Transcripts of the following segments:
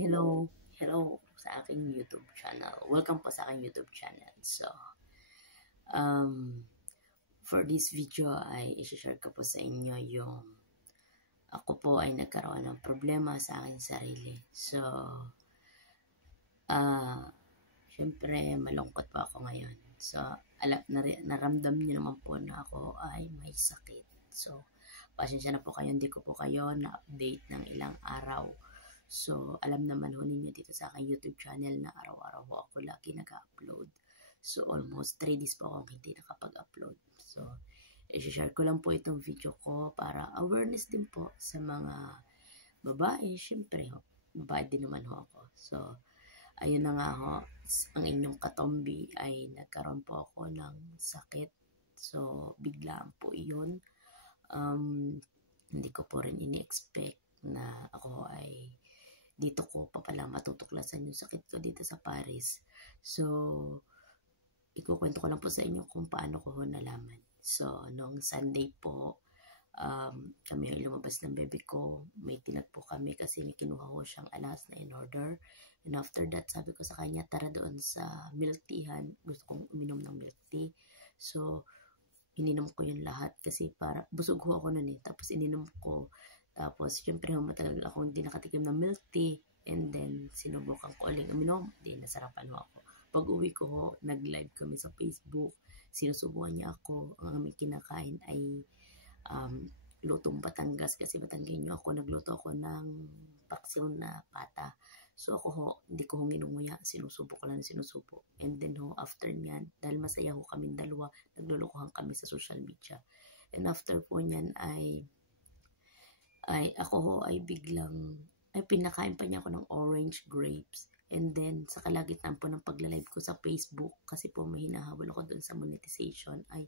Hello sa aking YouTube channel. Welcome po sa aking YouTube channel. So, um, for this video ay i-share ko po sa inyo yung ako po ay nagkaroon ng problema sa aking sarili. So, syempre malungkot po ako ngayon. So, naramdam niyo naman po na ako ay may sakit. So, pasensya na po kayo, hindi ko po kayo na-update ng ilang araw. So, alam naman ho ninyo dito sa aking YouTube channel na araw-araw ho ako lagi nag-upload. So, almost 3 days po akong hindi nakapag-upload. So, i-share ko lang po itong video ko para awareness din po sa mga babae. Siyempre ho, babae din naman ho ako. So, ayun na nga ho, ang inyong katombi ay nagkaroon po ako ng sakit. So, biglaan po iyon. Hindi ko po rin ini-expect na ako ay dito ko pa pala matutuklasan yung sakit ko dito sa Paris. So, ikukwento ko lang po sa inyo kung paano ko nalaman. So, noong Sunday po, kami ay lumabas ng baby ko. May tinat po kami kasi may kinuha ko siyang alas na in order. And after that, sabi ko sa kanya, tara doon sa milk teahan. Gusto kong uminom ng milk tea. So, ininom ko yung lahat kasi para busog ho ako nun eh. Tapos ininom ko. Tapos, syempre, matagal akong hindi nakatikim ng milk tea. And then, sinubukan ko uling uminom. Di, nasarapan ho ako. Pag uwi ko ho, nag-live kami sa Facebook. Sinusubukan niya ako. Ang aming kinakain ay lutong Batangas. Kasi Batanggenyo ako. Nagluto ako ng paksiw na pata. So, ako ho, hindi ko nginunguya. Sinusubo ko lang, sinusubo. And then ho, after niyan, dahil masaya ho kaming dalawa, naglulukuhan kami sa social media. And after po niyan ay ako ho ay biglang pinakain pa niya ako ng orange grapes. And then sa kalagitnaan po ng pagla-live ko sa Facebook, kasi po may hinahabol ako doon sa monetization, ay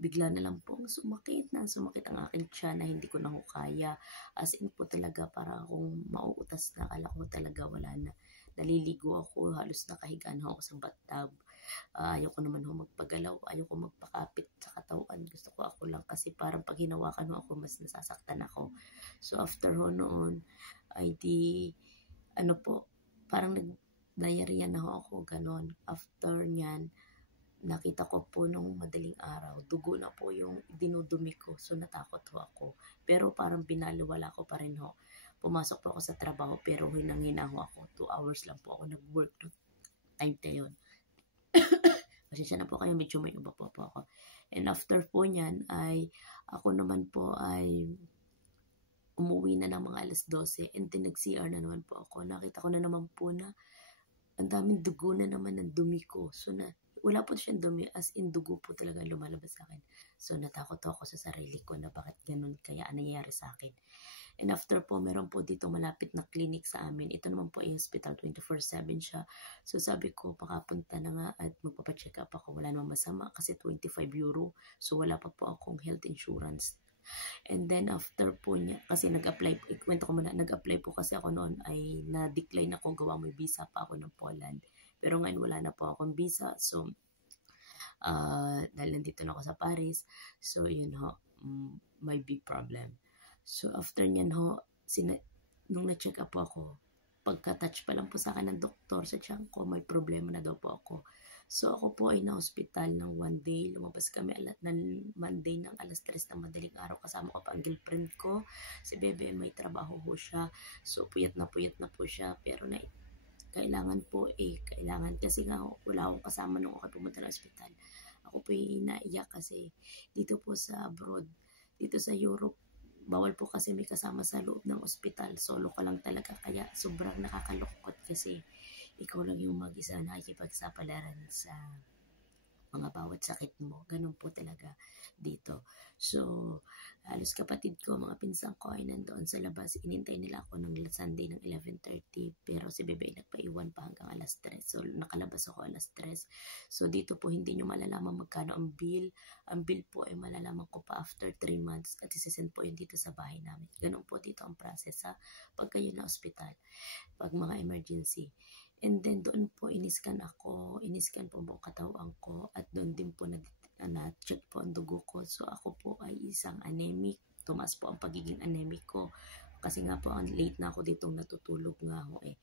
bigla na lang po sumakit ang aking tiyan na hindi ko na ho kaya. As in po talaga para akong mauutas na, akala ko talaga wala na. Naliligo ako, halos nakahigaan ako sa bathtub. Ayoko naman ho magpagalaw, ayoko magpakapit sa katawan. Gusto ko ako lang kasi parang pag hinawakan ho ako, mas nasasaktan ako. So after ho noon, ay di, parang nag-diarrhea na ho ako, ganon. After nyan, nakita ko po nung madaling araw, dugo na po yung dinudumi ko. So natakot ho ako. Pero parang binaliwala ko pa rin ho. Pumasok po ako sa trabaho pero hinang-hina ho ako. 2 hours lang po ako nag-work no time na yun. Pasensya na po kayo, medyo may iba po ako. And after po nyan ay ako naman po ay umuwi na ng mga alas 12 and then nag-CR na naman po ako. Nakita ko na naman po na ang daming dugo na naman ng dumi ko. So wala po siyang dumi, as in dugo po talaga lumalabas sa akin. So natakot ako sa sarili ko na bakit ganun kaya nangyayari sa akin. And after po, meron po dito malapit na clinic sa amin. Ito naman po ay hospital, 24/7 siya. So sabi ko, makapunta na nga at magpapacheck up ako. Wala namang masama kasi 25 euro. So wala pa po akong health insurance. And then after po niya, kasi nag-apply, ikwento ko muna, nag-apply po kasi ako noon ay na-decline ako, gawa may visa pa ako ng Poland. Pero ngayon wala na po akong visa. So, dahil nandito na ako sa Paris. So, yun ho, may big problem. So, after nyan ho, nung na-check up po ako, pagka-touch pa lang po sa akin ng doktor sa tiyan ko, may problema na daw po ako. So, ako po ay na-hospital ng 1 day. Lumabas kami ng Monday ng alas 3 ng madaling araw. Kasama ko pa ang girlfriend ko. Si Bebe, may trabaho ho siya. So, puyat na po siya. Pero kailangan po kailangan kasi nga wala akong kasama nung ako pumunta ng hospital. Ako po naiyak kasi dito po sa abroad, dito sa Europe, bawal po kasi may kasama sa loob ng ospital. Solo ka lang talaga. Kaya sobrang nakakalungkot kasi ikaw lang yung mag-isa na ikipagsapalaran sa mga bawat sakit mo. Ganun po talaga dito. So, halos kapatid ko, mga pinsan ko ay nandoon sa labas. Inintay nila ako ng Sunday ng 11:30. Pero si Bebe nagpaiwan pa hanggang alas 3. So, nakalabas ako alas 3. So, dito po hindi nyo malalaman magkano ang bill. Ang bill po ay malalaman ko pa after 3 months at isisend po yun dito sa bahay namin. Ganun po dito ang process pag kayo na ospital. Pag mga emergency. And then doon po iniskan po buong katawan ko at doon din po na-check po ang dugo ko. So ako po ay isang anemic. Tumaas po ang pagiging anemic ko. Kasi nga po, late na ako ditong natutulog nga ako eh.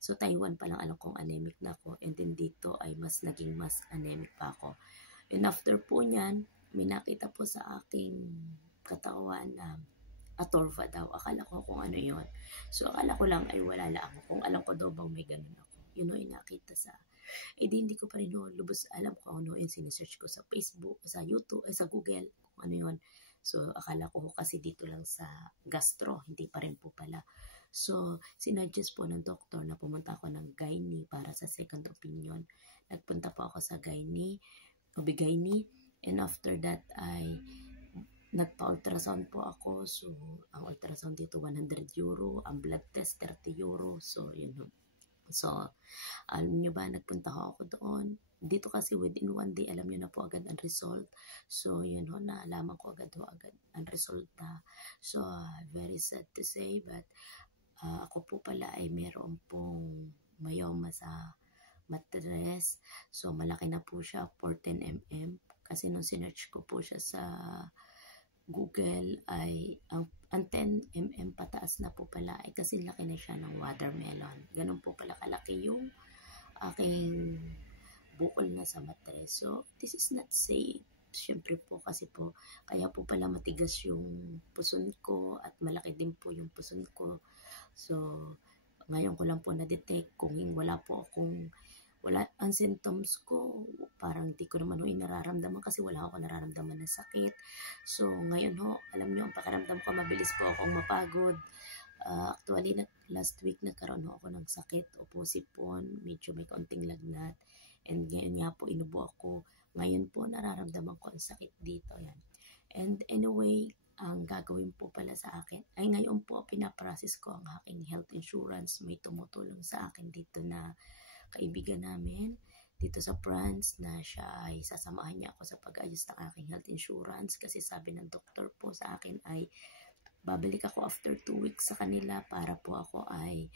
So, Taiwan pa lang alam kong anemic na ako. And then dito ay naging mas anemic pa ako. And after po niyan, may nakita po sa aking katawan na atorva daw. Akala ko kung ano yon. So, akala ko lang ay wala lang ako. Kung alam ko daw bang may ganun ako. Yun yung nakita sa... hindi ko pa rin lubos alam ko ano yung sinesearch ko sa Facebook, sa YouTube, sa Google, kung ano yun. So, akala ko kasi dito lang sa gastro, hindi pa rin po pala. So, sinuggest po ng doktor na pumunta ako ng gynae para sa second opinion. Nagpunta po ako sa gynae, and after that ay nagpa-ultrasound po ako. So, ang ultrasound dito 100 euro, ang blood test 30 euro. So, yun. So, alam nyo ba, nagpunta ako doon. Dito kasi within 1 day, alam nyo na po agad ang result. So, yun ho, naalaman ko agad ang resulta. So, very sad to say, but ako po pala ay meron pong myoma sa matres. So, malaki na po siya, 14 mm. Kasi nung sinearch ko po siya sa Google ay ang 10 mm pataas na po pala ay kasi laki na siya ng watermelon. Ganun po pala kalaki yung aking bukol na sa matres. So, this is not safe. Siyempre po kasi po, kaya po pala matigas yung puson ko at malaki din po yung puson ko. So, ngayon ko lang po na-detect kung ang symptoms ko, parang di ko naman nararamdaman kasi wala ako nararamdaman ng sakit. So, ngayon alam nyo, ang pakiramdam ko, mabilis po akong mapagod. Actually, last week nagkaroon ako ng sakit, opo, sipon, medyo may kaunting lagnat. And ngayon nga po, inubo ako. Ngayon po, nararamdaman ko ang sakit dito. Yan. And anyway, ang gagawin po pala sa akin, ay ngayon po, pinaprocess ko ang aking health insurance. May tumutulong sa akin dito na kaibigan namin dito sa France na siya ay sasamahan niya ako sa pag-ayos ng aking health insurance kasi sabi ng doktor po sa akin ay babalik ako after 2 weeks sa kanila para po ako ay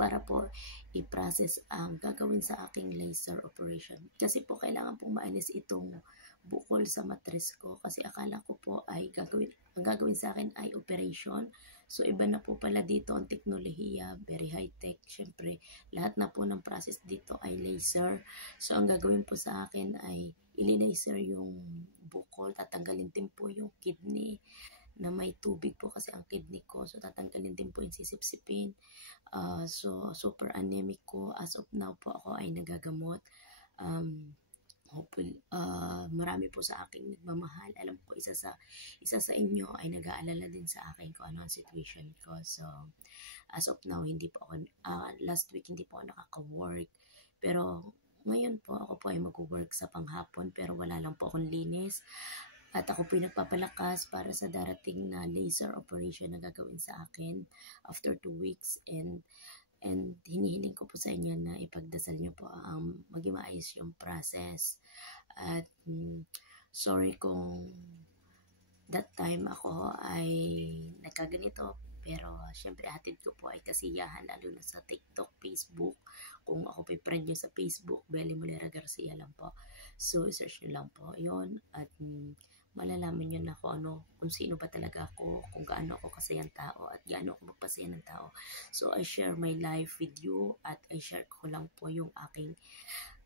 para po i-process ang gagawin sa aking laser operation. Kasi po kailangan pong maalis itong bukol sa matres ko kasi akala ko po ay ang gagawin sa akin ay operation. So, iba na po pala dito ang teknolohiya, very high-tech. Siyempre, lahat na po ng process dito ay laser. So, ang gagawin po sa akin ay ili-laser yung bukol. Tatanggalin din po yung kidney na may tubig po kasi ang kidney ko. So, tatanggalin din po yung sisipsipin. So, super anemic ko. As of now po ako ay nagagamot. Hopefully, marami po sa aking nagmamahal. Alam ko isa sa inyo ay nag-aalala din sa akin kung ano ang situation ko. So, as of now, hindi po ako, last week hindi po ako nakaka-work. Pero, ngayon po, ako po ay mag-work sa panghapon pero wala lang po akong linis. At ako po ay nagpapalakas para sa darating na laser operation na gagawin sa akin after 2 weeks. And hinihiling ko po sa inyo na ipagdasal nyo po ang maging maayos yung process. At sorry kung that time ako ay nagkaganito. Pero syempre hatid ko po ay kasiyahan lalo na sa TikTok, Facebook. Kung ako pa friend nyo sa Facebook, Belly Molera Garcia lang po. So search nyo lang po yon at malalaman nyo na kung sino ba talaga ako, kung gaano ako kasayang tao at gaano ako magpasaya ng tao. So, I share my life with you at I share ko lang po yung aking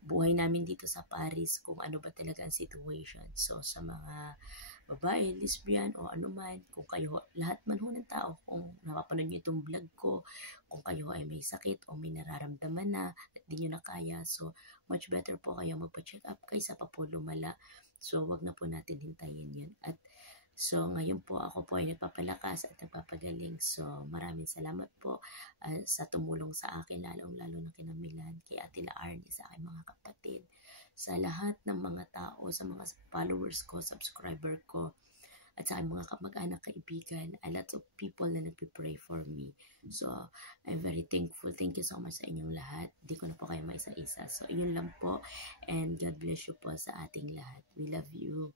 buhay namin dito sa Paris, kung ano ba talaga ang situation. So, sa mga babae, lesbian o ano man, kung kayo, lahat man ho ng tao, kung napapanood nyo itong vlog ko, kung kayo ay may sakit o may nararamdaman na at di nyo na kaya, so much better po kayo magpa-check up kaysa pa po lumala. So, wag na po natin hintayin yun. At so, ngayon po ako po ay nagpapalakas at nagpapagaling. So, maraming salamat po sa tumulong sa akin, lalong-lalo na kinamilan, kay Ate Laarne, sa aking mga kapatid, sa lahat ng mga tao, sa mga followers ko, subscriber ko, at sa aking mga kamag-anak, kaibigan, a lot of people na nagpipray for me. So, I'm very thankful. Thank you so much sa inyong lahat. Di ko na po kayo maisa-isa. So, yun lang po. And God bless you po sa ating lahat. We love you.